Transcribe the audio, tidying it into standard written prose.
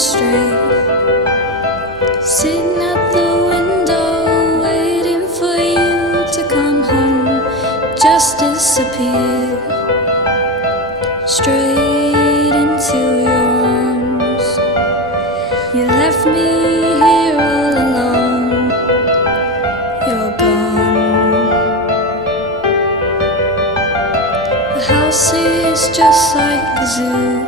straight, sitting at the window, waiting for you to come home. Just disappear straight into your arms. You left me here all alone. You're gone. The house is just like a zoo.